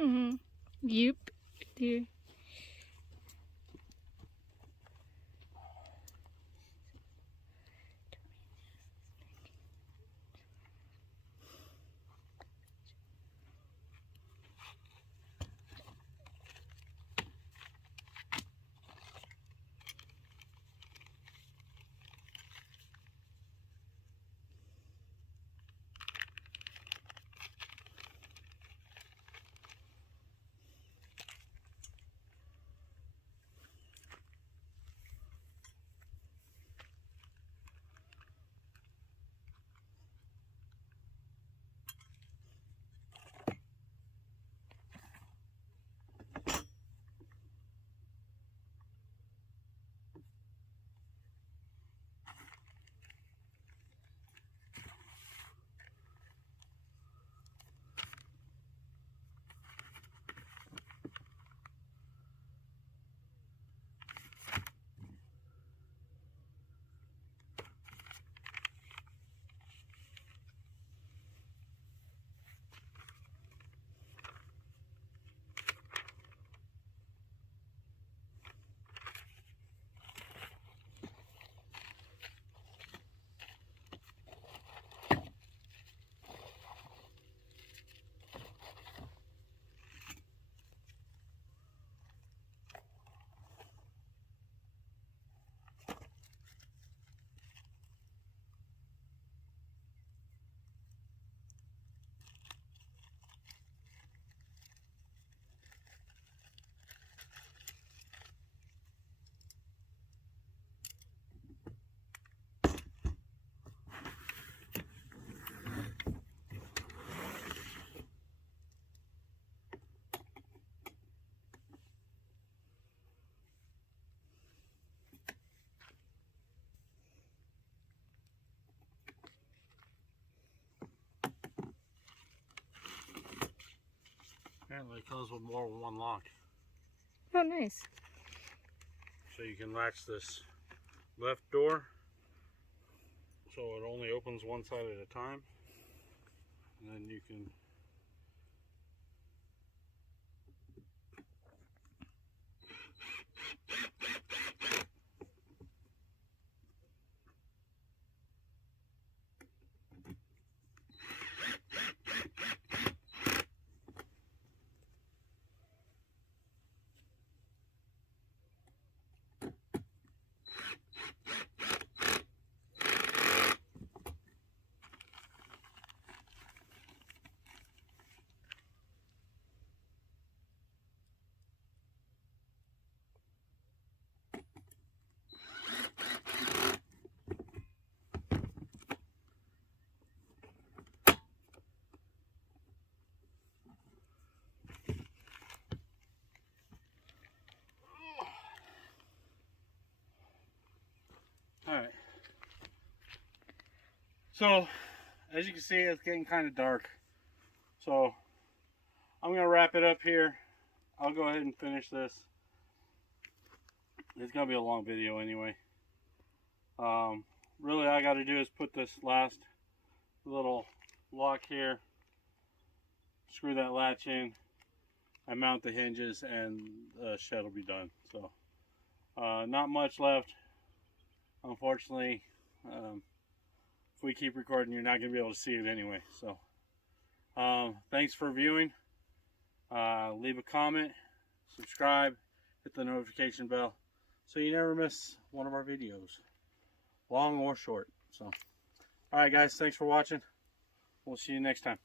Mm-hmm. Yep. Dear. Apparently it comes with more than one lock. Oh, nice. So you can latch this left door so it only opens one side at a time. And then you can Alright. So, as you can see, it's getting kind of dark. So, I'm going to wrap it up here. I'll go ahead and finish this. It's going to be a long video anyway. Really, all I got to do is put this last little lock here, screw that latch in, I mount the hinges, and the shed will be done. So, not much left. Unfortunately, if we keep recording, you're not going to be able to see it anyway. So, thanks for viewing. Leave a comment, subscribe, hit the notification bell so you never miss one of our videos, long or short. So, alright guys, thanks for watching. We'll see you next time.